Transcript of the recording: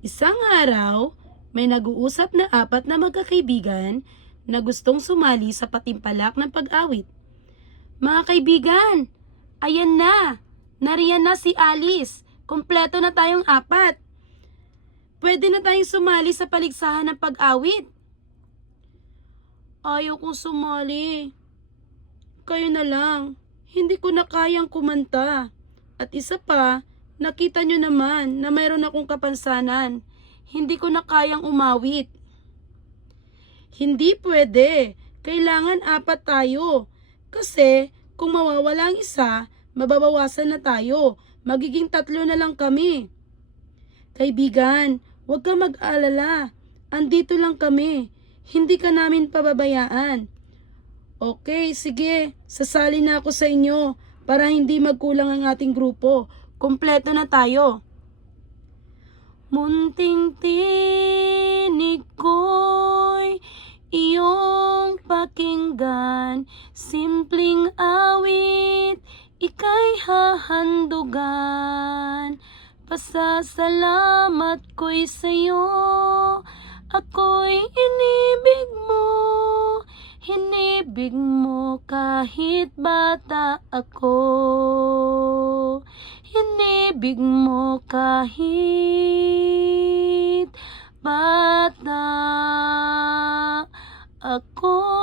Isang araw, may nag-uusap na apat na magkakaibigan na gustong sumali sa patimpalak ng pag-awit. Mga kaibigan, ayan na! Nariyan na si Alice! Kompleto na tayong apat! Pwede na tayong sumali sa paligsahan ng pag-awit. Ayaw kong sumali. Kayo na lang. Hindi ko na kayang kumanta. At isa pa, nakita nyo naman na mayroon akong kapansanan. Hindi ko na kayang umawit. Hindi pwede. Kailangan apat tayo. Kasi kung mawawala ang isa, mababawasan na tayo. Magiging 3 na lang kami. Kaibigan, huwag ka mag-alala. Andito lang kami. Hindi ka namin pababayaan. Okay, sige. Sasali na ako sa inyo para hindi magkulang ang ating grupo. Kompleto na tayo. Munting tinig ko'y iyong pakinggan, simpleng awit, ika'y hahandugan. Pasasalamat ko'y sa'yo, ako'y hinibig mo kahit bata ako. Hinibig mo kahit bata ako.